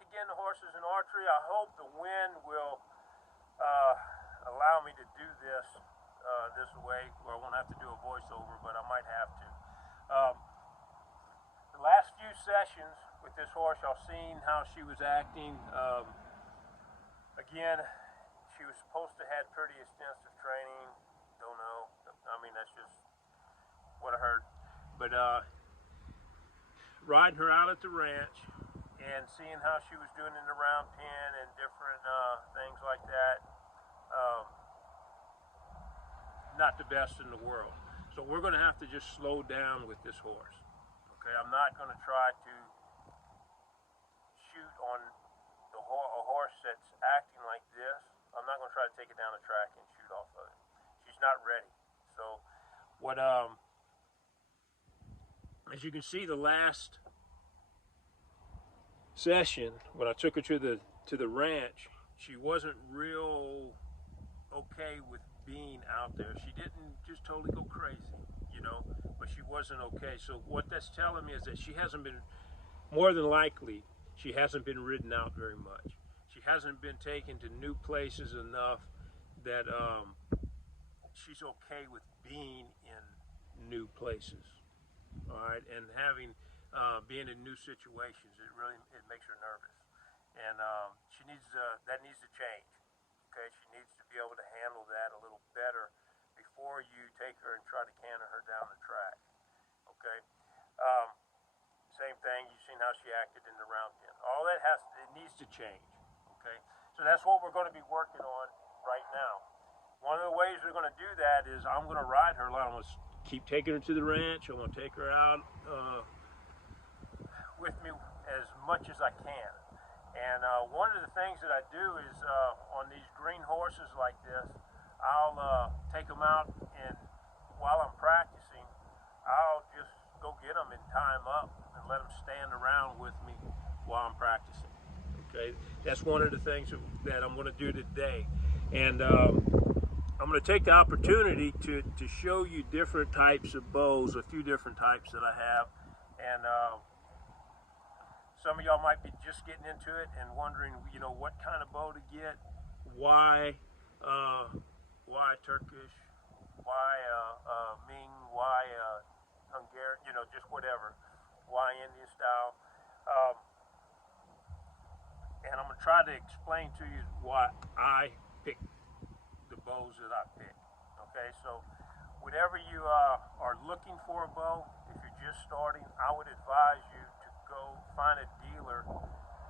back again to horses and archery. I hope the wind will allow me to do this this way, where I won't have to do a voiceover, but I might have to. The last few sessions with this horse, y'all seen how she was acting. Again, she was supposed to have pretty extensive training. Don't know. I mean, that's just what I heard. But riding her out at the ranch and seeing how she was doing in the round pen and different things like that, not the best in the world. So we're going to have to just slow down with this horse. Okay, I'm not going to try to shoot on a horse that's acting like this. I'm not going to try to take it down the track and shoot off of it. She's not ready. So what as you can see, the last session when I took her to the ranch, she wasn't real okay with being out there. She didn't just totally go crazy, you know, but she wasn't okay. So what that's telling me is that she hasn't been, more than likely, she hasn't been ridden out very much. She hasn't been taken to new places enough that she's okay with being in new places. All right, and having being in new situations, it makes her nervous, and she needs that needs to change. Okay, she needs to be able to handle that a little better before you take her and try to canter her down the track. Okay, same thing. You've seen how she acted in the round pen. All that it needs to change. Okay, so that's what we're going to be working on right now. One of the ways we're going to do that is I'm going to ride her. I'm going to keep taking her to the ranch. I'm going to take her out with me as much as I can. And one of the things that I do is on these green horses like this, I'll take them out, and while I'm practicing, I'll just go get them and tie them up and let them stand around with me while I'm practicing. Okay, that's one of the things that I'm going to do today. And I'm going to take the opportunity to show you different types of bows, a few different types that I have. And some of y'all might be just getting into it and wondering, you know, what kind of bow to get, why Turkish, why Ming, why Hungarian, you know, just whatever, why Indian style. And I'm going to try to explain to you why I picked the bows that I pick. Okay, so whenever you are looking for a bow, if you're just starting, I would advise you to go find a dealer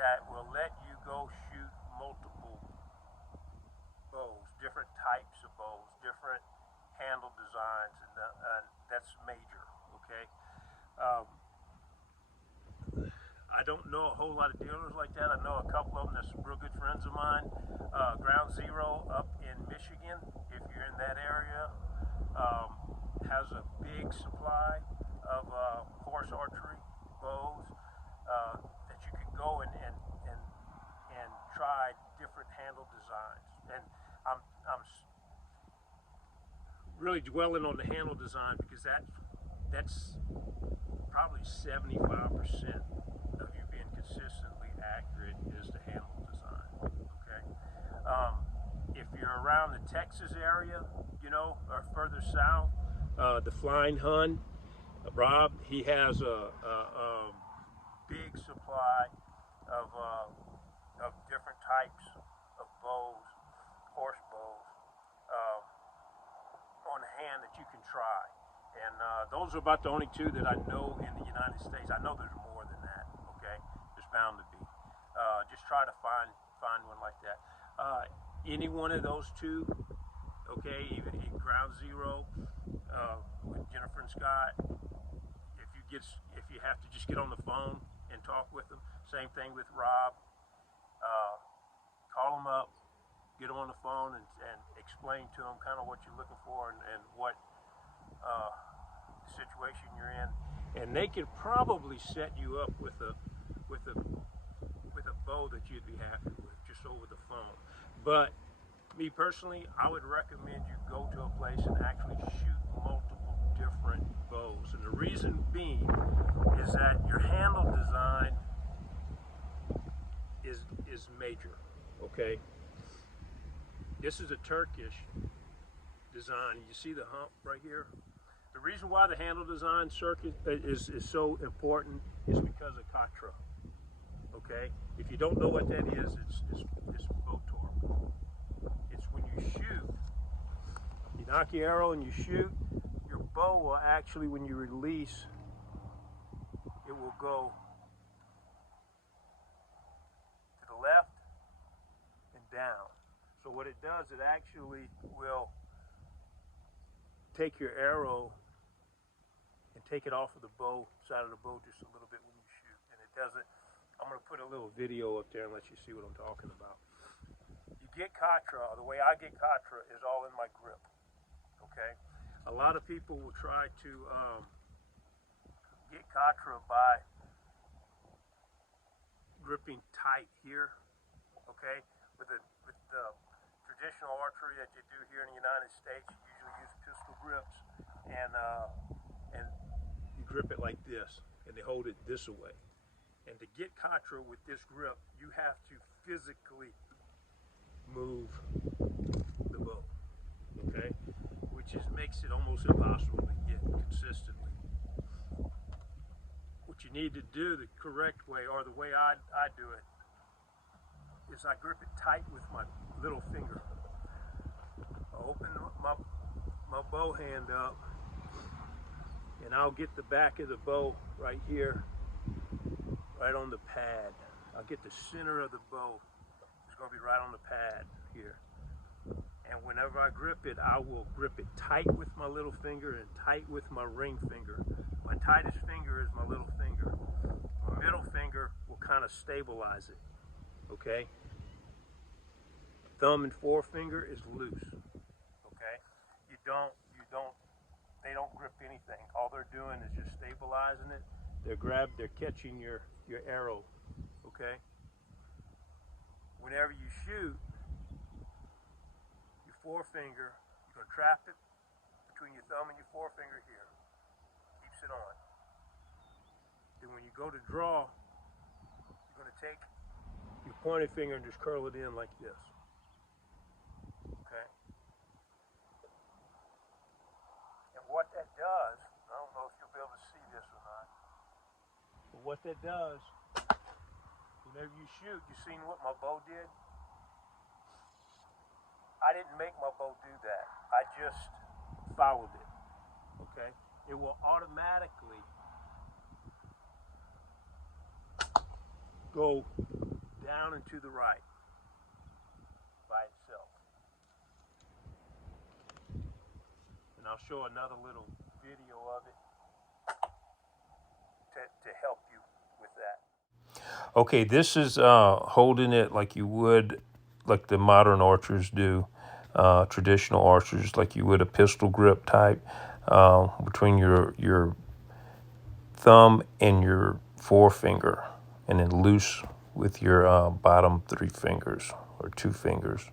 that will let you go shoot multiple bows, different types of bows, different handle designs, and that's major. Okay, I don't know a whole lot of dealers like that. I know a couple of them that's real good friends of mine. Ground Zero up in Michigan, if you're in that area, has a big supply of horse archery bows that you can go and try different handle designs. And I'm really dwelling on the handle design because that's probably 75% of you being consistently accurate is the handle design. Okay, if you're around the Texas area, you know, or further south, the Flying Hun, Rob, he has a big supply of different types of bows, horse bows, on hand that you can try. And those are about the only two that I know in the United States. I know there's more than that. Okay, there's bound to be. Just try to find one like that. Any one of those two, okay, even in Ground Zero with Jennifer and Scott. If you have to just get on the phone and talk with them. Same thing with Rob. Call them up, get them on the phone, and explain to them kind of what you're looking for and what situation you're in, and they could probably set you up with a bow that you'd be happy with just over the phone. But me personally, I would recommend you go to a place and actually shoot multiple different bows. And the reason being is that your handle design is major, okay? This is a Turkish design. You see the hump right here? The reason why the handle design circuit is so important is because of Katra, okay? If you don't know what that is, it's bow torque. It's when you shoot, you knock your arrow and you shoot, your bow will actually, when you release, it will go to the left and down. So what it does, it actually will take your arrow and take it off of the bow, side of the bow just a little bit when you shoot. And it does it. I'm going to put a little video up there and let you see what I'm talking about. You get Katra, or the way I get Katra is all in my grip, okay? A lot of people will try to get Katra by gripping tight here, okay? With the traditional archery that you do here in the United States, you usually use pistol grips, and you grip it like this, and they hold it this way. And to get Katra with this grip, you have to physically move the bow, okay? Which makes it almost impossible to get consistently. What you need to do the correct way, or the way I do it, is I grip it tight with my little finger. I open my bow hand up, and I'll get the back of the bow right here, right on the pad. I'll get the center of the bow. It's going to be right on the pad here. And whenever I grip it, I will grip it tight with my little finger and tight with my ring finger. My tightest finger is my little finger. My middle finger will kind of stabilize it, okay? Thumb and forefinger is loose, okay? They don't grip anything. All they're doing is just stabilizing it. They're catching your arrow, okay? Whenever you shoot, your forefinger, you're gonna trap it between your thumb and your forefinger here. Keeps it on. Then when you go to draw, you're gonna take your pointing finger and just curl it in like this, okay? And what that does, I don't know if you'll be able to see this or not, but what that does, whenever you shoot, you seen what my bow did? I didn't make my bow do that. I just followed it, okay? It will automatically go down and to the right by itself. And I'll show another little video of it to help you with that. Okay, this is holding it like you would, like the modern archers do, traditional archers, like you would a pistol grip type, between your thumb and your forefinger, and then loose with your bottom three fingers or two fingers.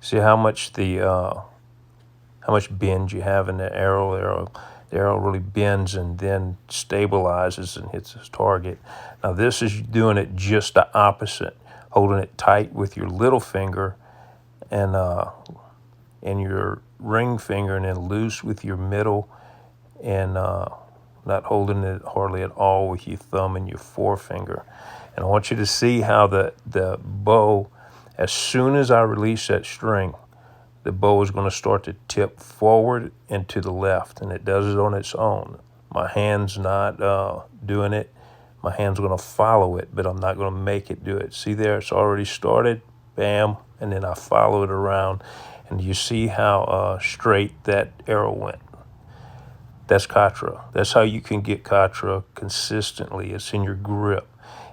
See how much bend you have in the arrow. The arrow really bends and then stabilizes and hits its target. Now this is doing it just the opposite, holding it tight with your little finger and your ring finger, and then loose with your middle, and not holding it hardly at all with your thumb and your forefinger. And I want you to see how the bow, as soon as I release that string, the bow is going to start to tip forward and to the left, and it does it on its own. My hand's not doing it. My hand's going to follow it, but I'm not going to make it do it. See there, it's already started, bam, and then I follow it around, and you see how straight that arrow went. That's Katra. That's how you can get Katra consistently. It's in your grip.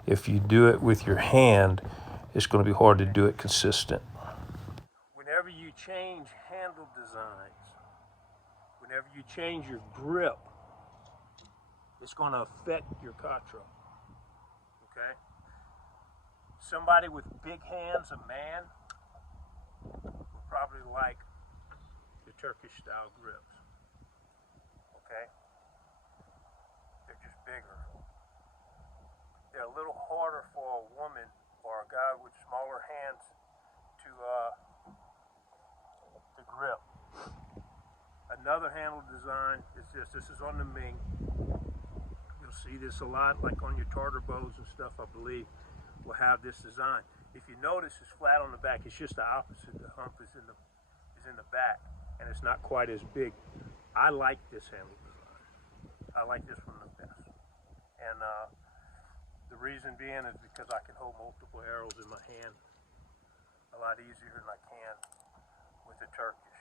If you do it with your hand, it's going to be hard to do it consistent. Whenever you change handle designs, whenever you change your grip, it's going to affect your Katra, okay? Somebody with big hands, a man, will probably like the Turkish style grips, okay? They're just bigger. They're a little harder for a woman or a guy with smaller hands to grip. Another handle design is this is on the Ming. You'll see this a lot, like on your Tartar bows and stuff, I believe, will have this design. If you notice, it's flat on the back. It's just the opposite. The hump is in the back, and it's not quite as big. I like this handle design. I like this one the best. And the reason being is because I can hold multiple arrows in my hand a lot easier than I can with the Turkish.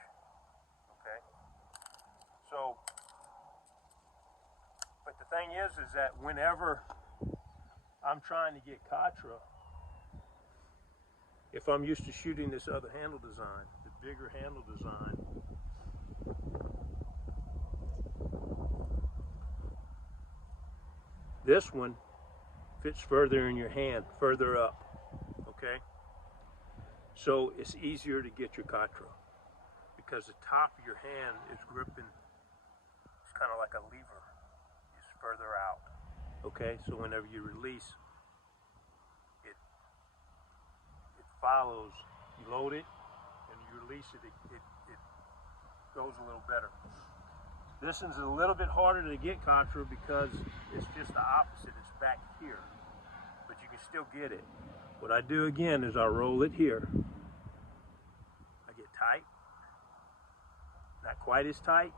Okay? So, but the thing is that whenever I'm trying to get Katra, if I'm used to shooting this other handle design, the bigger handle design, this one fits further in your hand, further up, okay? So it's easier to get your Katra because the top of your hand is gripping, it's kind of like a lever, it's further out, okay? So whenever you release, it follows, you load it, and you release it, it goes a little better. This one's a little bit harder to get Katra because it's just the opposite, it's back here, but you can still get it. What I do again is I roll it here. I get tight, not quite as tight.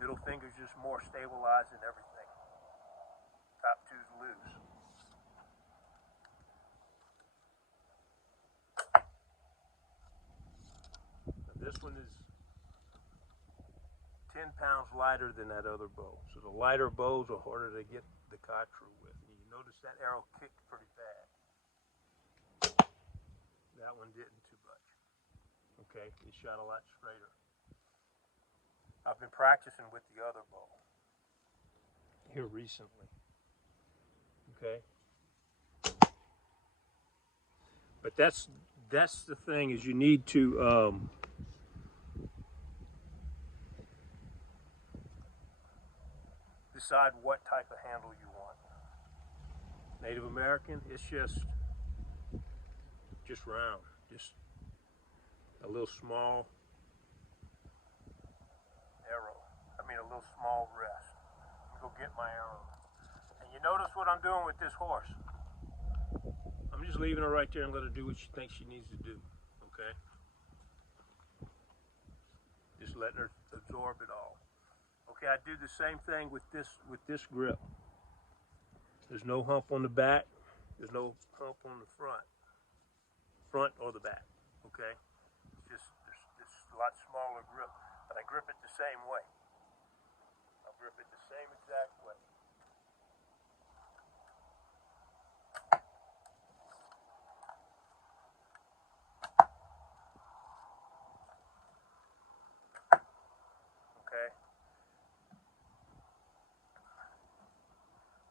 Middle finger's just more stabilized and everything. Top two's loose. Now this one is 10 pounds lighter than that other bow. So the lighter bows are harder to get the Katra with. And you notice that arrow kicked pretty bad. That one didn't too much. Okay, it shot a lot straighter. I've been practicing with the other bow here recently. Okay. But that's the thing, is you need to decide what type of handle you want. Native American, it's just round, just a little small arrow. I mean a little small rest. Let me go get my arrow. And you notice what I'm doing with this horse. I'm just leaving her right there and let her do what she thinks she needs to do, okay? Just letting her absorb it all. Okay, I do the same thing with this grip. There's no hump on the back. There's no hump on the front or the back. Okay, it's just a lot smaller grip, but I grip it the same way. I'll grip it the same exact way. Okay.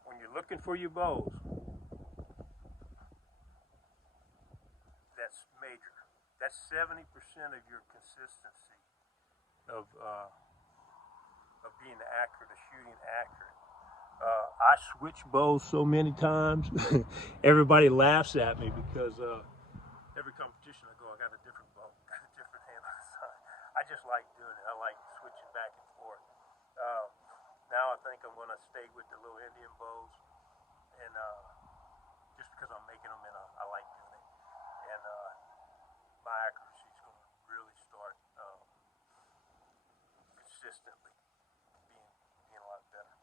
When you're looking for your bows, that's major. That's 70% of your consistency of being accurate, of shooting accurate. I switch bows so many times. Everybody laughs at me because every competition I go, I got a different bow, got a different handle design. I just like doing it. I like switching back and forth. Now I think I'm going to stay with the little Indian bows, and just because I'm making them and I like doing it. And my accuracy is going to really start consistently being a lot better.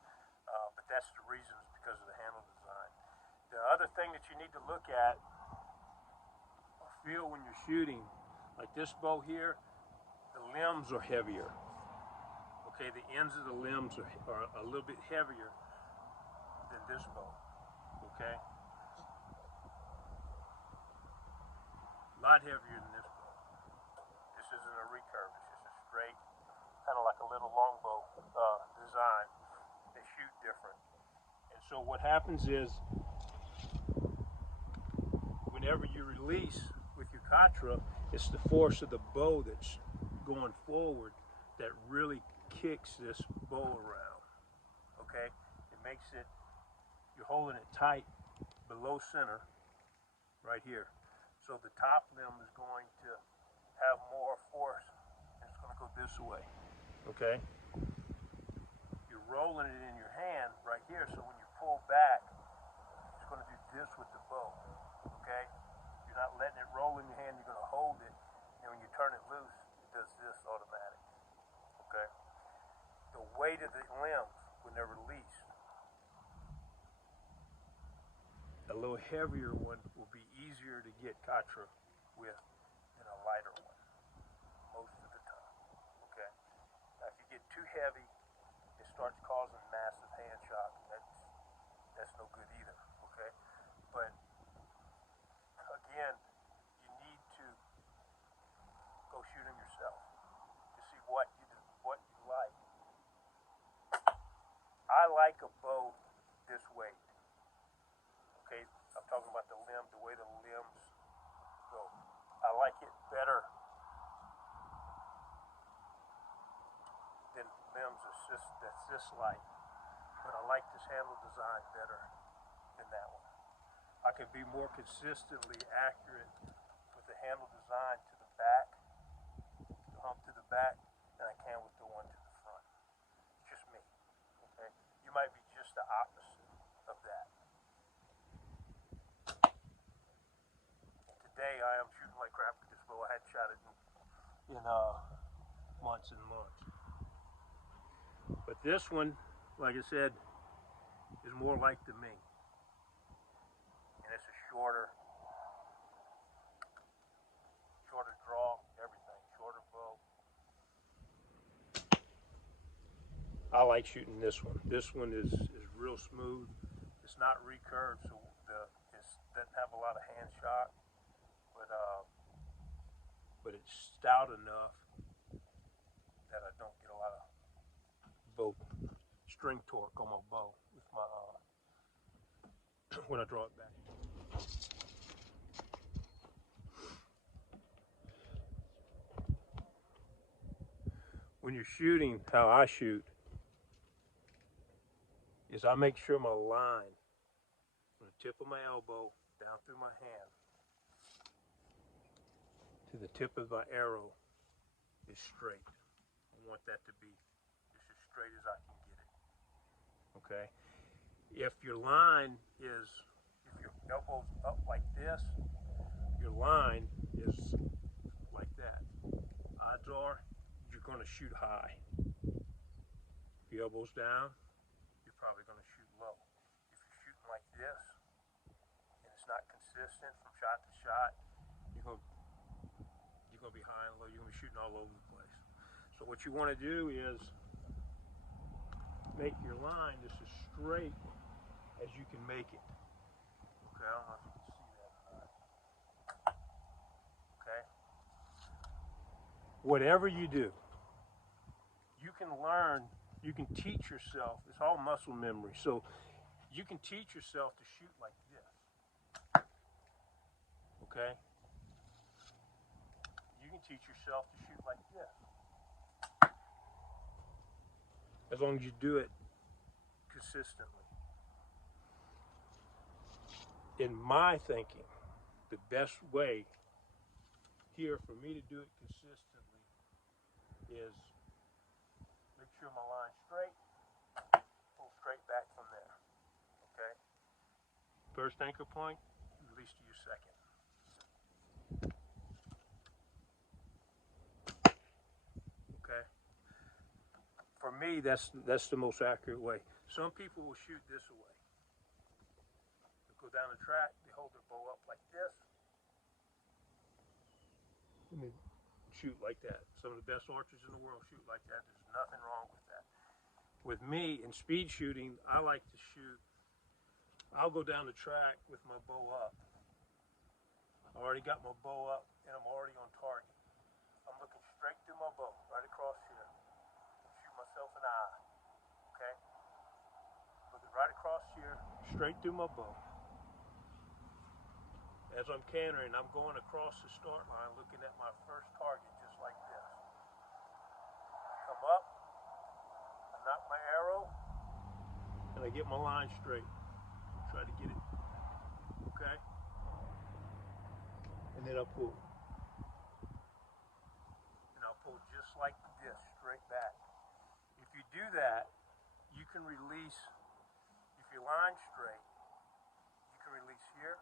But that's the reason, is because of the handle design. The other thing that you need to look at or feel when you're shooting, like this bow here, the limbs are heavier. Okay, the ends of the limbs are a little bit heavier than this bow. Okay, a lot heavier than this bow. This isn't a recurve, it's just a straight, kind of like a little longbow design. They shoot different. And so what happens is, whenever you release with your Katra, it's the force of the bow that's going forward that really kicks this bow around. Okay, it makes it, you're holding it tight below center, right here. So the top limb is going to have more force, and it's going to go this way, okay? You're rolling it in your hand right here, so when you pull back, it's going to do this with the bow, okay? You're not letting it roll in your hand, you're going to hold it, and when you turn it loose, it does this automatic, okay? The weight of the limbs, when they're released, a little heavier one will be easier to get katra with than a lighter one, most of the time, okay? Now, if you get too heavy, it starts causing massive hand shock. That's no good either, okay? But again, you need to go shoot them yourself to see what you like. I like a bow this weight. Okay, I'm talking about the limb, the way the limbs go. I like it better than limbs that's this light, but I like this handle design better than that one. I can be more consistently accurate with the handle design to the back, the hump to the back, than I can with the one to the front. It's just me, okay? You might be just the opposite of that. Today I am shooting like crap with this bow. I hadn't shot it in months and months. But this one, like I said, is more like the Ming. And it's a shorter draw, everything, shorter bow. I like shooting this one. This one is real smooth. It's not recurved, so it doesn't have a lot of hand shock. But it's stout enough that I don't get a lot of bow string torque on my bow with my when I draw it back. When you're shooting, how I shoot is I make sure my line from the tip of my elbow down through my hand to the tip of my arrow is straight. I want that to be just as straight as I can get it. Okay? If your line is, if your elbow's up like this, your line is like that. Odds are you're going to shoot high. If your elbow's down, you're probably going to shoot low. If you're shooting like this and it's not consistent from shot to shot, you're going to be high and low. You're going to be shooting all over the place. So what you want to do is make your line just as straight as you can make it. Okay, I don't know if you can see that or not. Okay? Whatever you do, you can learn, you can teach yourself. It's all muscle memory. So you can teach yourself to shoot like this. Okay? You can teach yourself to shoot like this. As long as you do it consistently. In my thinking, the best way here for me to do it consistently is make sure my line's straight, pull straight back from there. Okay? First anchor point, release to your second. Okay? For me, that's the most accurate way. Some people will shoot this way. They'll go down the track, they hold their bow up like this, and they shoot like that. Some of the best archers in the world shoot like that. There's nothing wrong with that. With me, in speed shooting, I like to shoot, I'll go down the track with my bow up. I already got my bow up, and I'm already on target. I'm looking straight through my bow, right across here. I'm shoot myself in the eye, okay? Looking right across here, straight through my bow. As I'm cantering, I'm going across the start line, looking at my first target, just like this. Come up, I knock my arrow, and I get my line straight. Try to get it, okay? and then I'll pull. And I'll pull just like this, straight back. If you do that, you can release, if your line's straight, you can release here,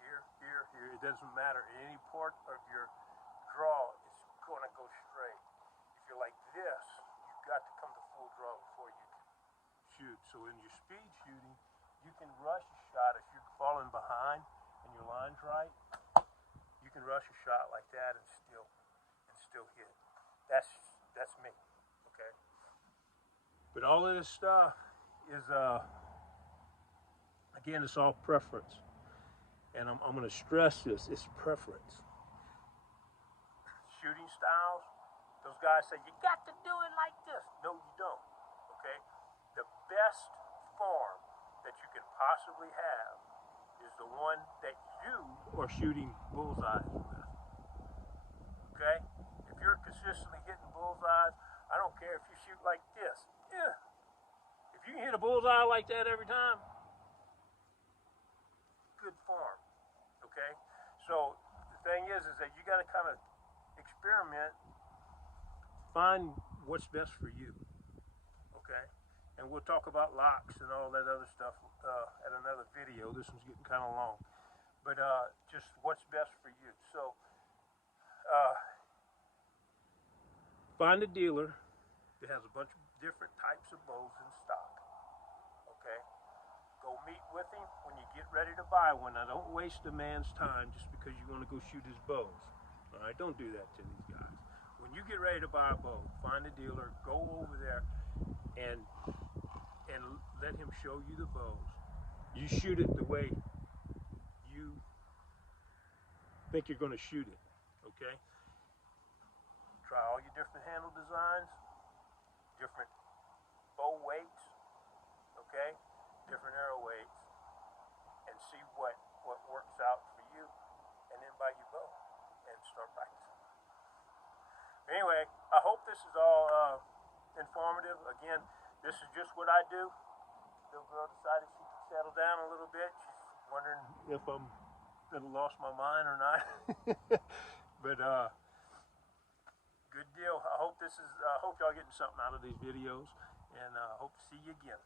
here, here, here. It doesn't matter. Any part of your draw is going to go straight. If you're like this, you've got to come to full draw before you can shoot. So in your speed shooting, you can rush a shot if you're falling behind and your line's right. You can rush a shot like that and still hit. That's me. Okay. But all of this stuff is again, it's all preference, and I'm going to stress this: it's preference. Shooting styles. Those guys say you got to do it like this. No, you don't. Okay. The best form that you can possibly have is the one that you are shooting bullseyes with. Okay? If you're consistently hitting bullseyes, I don't care if you shoot like this. Yeah. If you can hit a bullseye like that every time, good form. Okay? So the thing is that you got to kind of experiment, find what's best for you. Okay? And we'll talk about locks and all that other stuff at another video. This one's getting kind of long. But just what's best for you. So find a dealer that has a bunch of different types of bows in stock. Okay? Go meet with him when you get ready to buy one. Now don't waste a man's time just because you want to go shoot his bows. All right? Don't do that to these guys. When you get ready to buy a bow, find a dealer, go over there and let him show you the bows. You shoot it the way you think you're going to shoot it, okay? Try all your different handle designs, different bow weights, okay? Different arrow weights, and see what works out for you, and then buy your bow and start practicing. Anyway, I hope this is all informative. Again, this is just what I do. Little girl decided she could settle down a little bit. She's wondering if I'm gonna lost my mind or not. But good deal. I hope y'all getting something out of these videos, and hope to see you again.